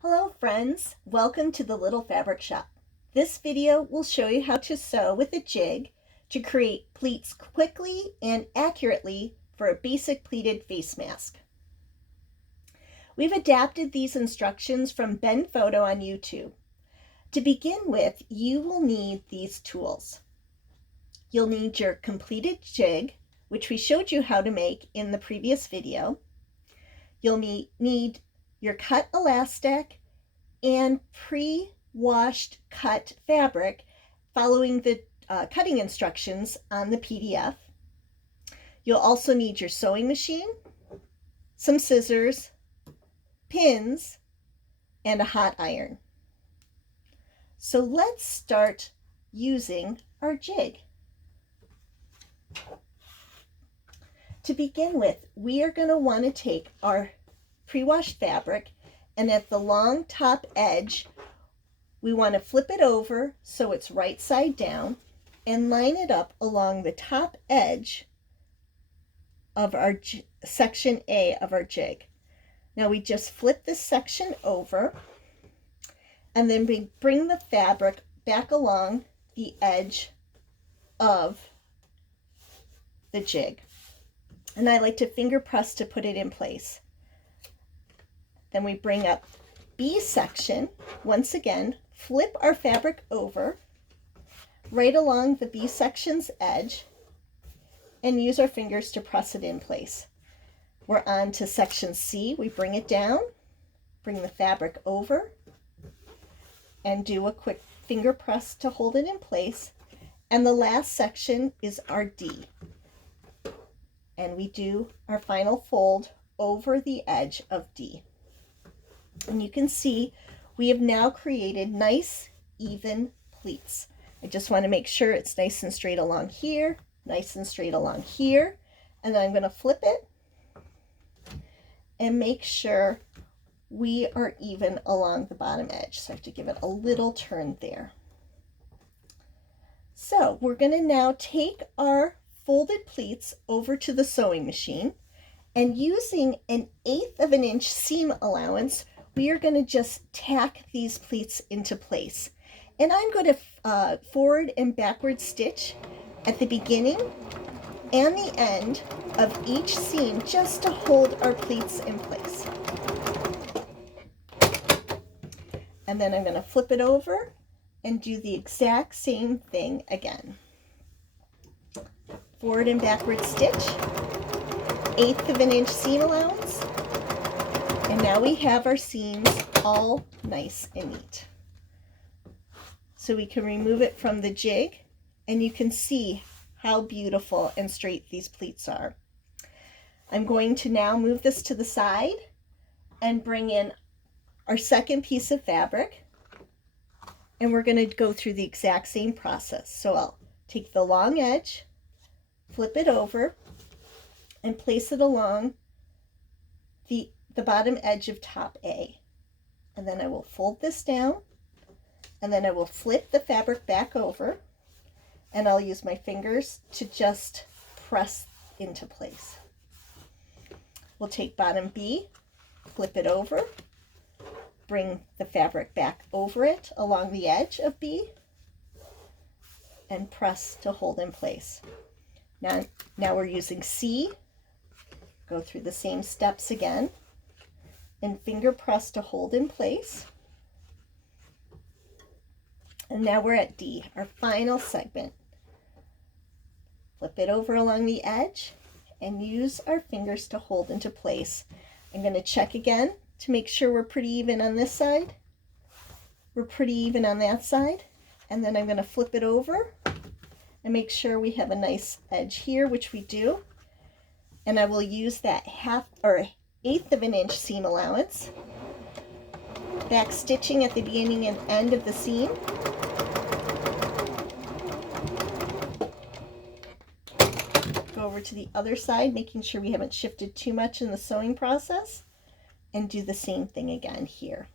Hello friends, welcome to the Little Fabric Shop. This video will show you how to sew with a jig to create pleats quickly and accurately for a basic pleated face mask. We've adapted these instructions from Ben Photo on YouTube. To begin with, you will need these tools. You'll need your completed jig, which we showed you how to make in the previous video. You'll need your cut elastic and pre-washed cut fabric following the cutting instructions on the PDF. You'll also need your sewing machine, some scissors, pins, and a hot iron. So let's start using our jig. To begin with, we are going to want to take our pre-washed fabric, and at the long top edge, we want to flip it over so it's right side down and line it up along the top edge of our section A of our jig. Now we just flip this section over, and then we bring the fabric back along the edge of the jig. And I like to finger press to put it in place. Then we bring up B section, once again, flip our fabric over right along the B section's edge and use our fingers to press it in place. We're on to section C. We bring it down, bring the fabric over, and do a quick finger press to hold it in place. And the last section is our D. And we do our final fold over the edge of D. And you can see we have now created nice, even pleats. I just want to make sure it's nice and straight along here, nice and straight along here. And then I'm going to flip it and make sure we are even along the bottom edge. So I have to give it a little turn there. So we're going to now take our folded pleats over to the sewing machine, and using an 1/8 of an inch seam allowance, we are going to just tack these pleats into place. And I'm going to forward and backward stitch at the beginning and the end of each seam just to hold our pleats in place. And then I'm going to flip it over and do the exact same thing again. Forward and backward stitch, 1/8 of an inch seam allowance, and now we have our seams all nice and neat. So we can remove it from the jig, and you can see how beautiful and straight these pleats are. I'm going to now move this to the side and bring in our second piece of fabric, and we're going to go through the exact same process. So I'll take the long edge, flip it over, and place it along the bottom edge of top A. And then I will fold this down, and then I will flip the fabric back over, and I'll use my fingers to just press into place. We'll take bottom B, flip it over, bring the fabric back over it along the edge of B, and press to hold in place. Now we're using C, go through the same steps again, and finger press to hold in place. And now we're at D, our final segment. Flip it over along the edge and use our fingers to hold into place. I'm going to check again to make sure we're pretty even on this side. We're pretty even on that side. And then I'm going to flip it over and make sure we have a nice edge here, which we do. And I will use that 1/8 of an inch seam allowance, back stitching at the beginning and end of the seam. Go over to the other side, making sure we haven't shifted too much in the sewing process, and do the same thing again here.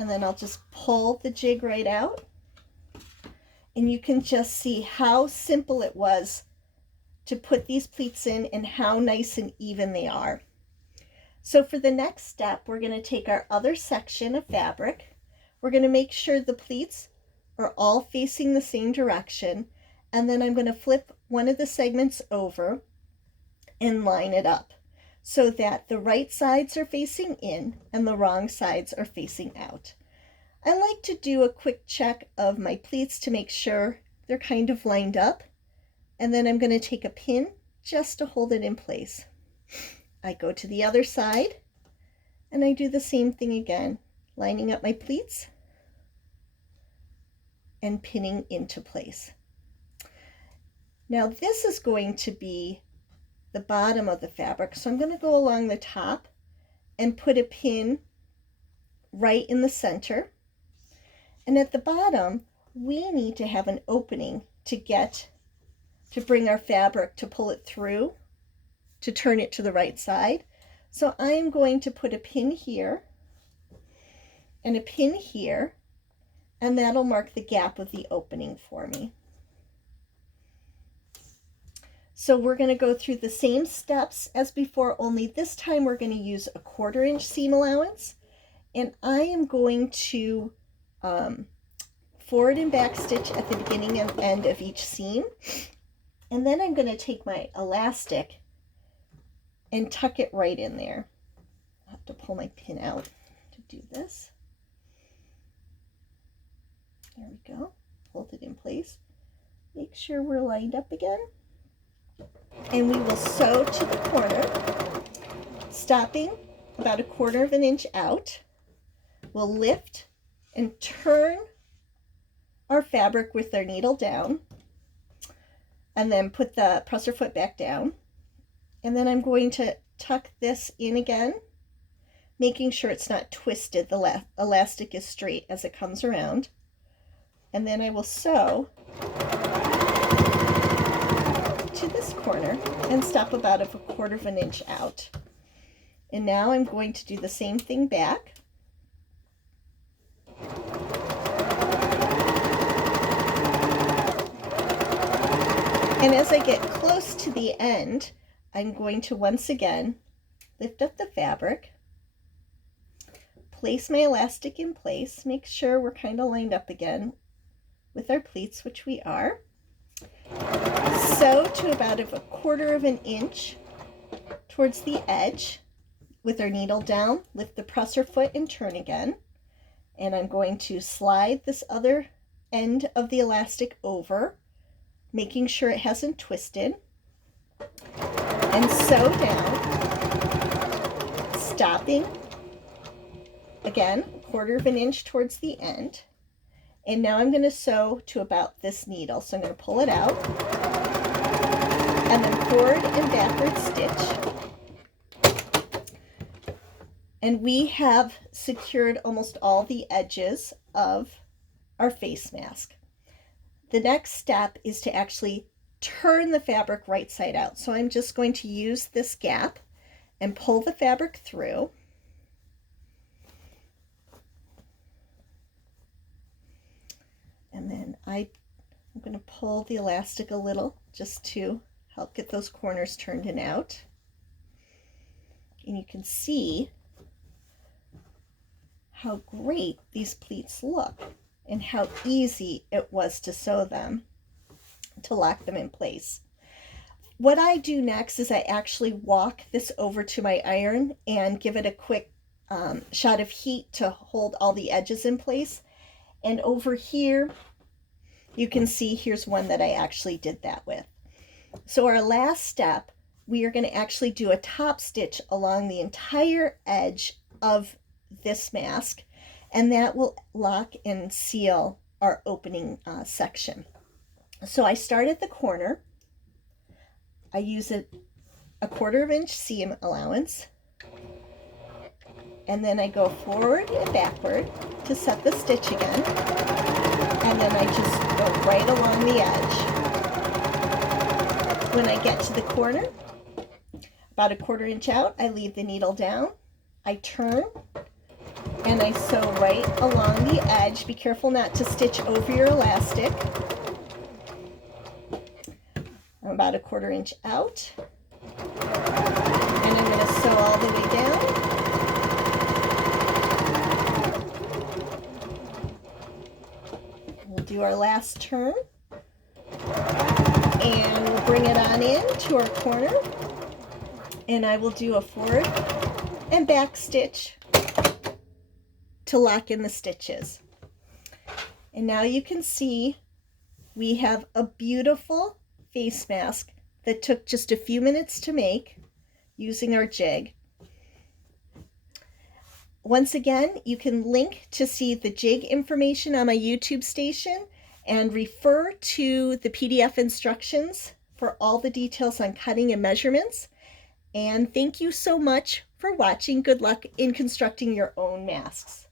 And then I'll just pull the jig right out And you can just see how simple it was to put these pleats in and how nice and even they are. So for the next step, we're going to take our other section of fabric. We're going to make sure the pleats are all facing the same direction, and then I'm going to flip one of the segments over and line it up so that the right sides are facing in and the wrong sides are facing out. I like to do a quick check of my pleats to make sure they're kind of lined up, and then I'm going to take a pin just to hold it in place. I go to the other side and I do the same thing again, lining up my pleats and pinning into place. Now this is going to be the bottom of the fabric, so I'm going to go along the top and put a pin right in the center. And at the bottom, we need to have an opening to bring our fabric, to pull it through, to turn it to the right side. So I'm going to put a pin here and a pin here, and that'll mark the gap of the opening for me. So we're going to go through the same steps as before, only this time we're going to use a 1/4 inch seam allowance, and I am going to forward and back stitch at the beginning and end of each seam, and then I'm going to take my elastic and tuck it right in there. I have to pull my pin out to do this. There we go. Hold it in place. Make sure we're lined up again. And we will sew to the corner, stopping about 1/4 inch out. We'll lift and turn our fabric with our needle down, and then put the presser foot back down. And then I'm going to tuck this in again, making sure it's not twisted. The elastic is straight as it comes around. And then I will sew to this corner and stop about 1/4 inch out. And now I'm going to do the same thing back. And as I get close to the end, I'm going to once again lift up the fabric, place my elastic in place, make sure we're kind of lined up again with our pleats, which we are. Sew to about 1/4 inch towards the edge with our needle down, lift the presser foot and turn again. And I'm going to slide this other end of the elastic over, making sure it hasn't twisted, and sew down, stopping again 1/4 inch towards the end. And now I'm going to sew to about this needle. So I'm going to pull it out and then forward and backward stitch. And we have secured almost all the edges of our face mask. The next step is to actually turn the fabric right side out. So I'm just going to use this gap and pull the fabric through. And then I'm going to pull the elastic a little just to help get those corners turned in out. And you can see how great these pleats look and how easy it was to sew them, to lock them in place. What I do next is I actually walk this over to my iron and give it a quick shot of heat to hold all the edges in place. And over here, you can see here's one that I actually did that with. So our last step, we are going to actually do a top stitch along the entire edge of this mask, and that will lock and seal our opening section. So I start at the corner. I use a 1/4 inch seam allowance, and then I go forward and backward to set the stitch again, and then I just go right along the edge. When I get to the corner, about 1/4 inch out, I leave the needle down, I turn, and I sew right along the edge. Be careful not to stitch over your elastic. about a 1/4 inch out. And I'm going to sew all the way down. We'll do our last turn. And we'll bring it on in to our corner. And I will do a forward and back stitch to lock in the stitches. And now you can see we have a beautiful face mask that took just a few minutes to make using our jig. Once again, you can link to see the jig information on my YouTube station and refer to the PDF instructions for all the details on cutting and measurements. And thank you so much for watching. Good luck in constructing your own masks.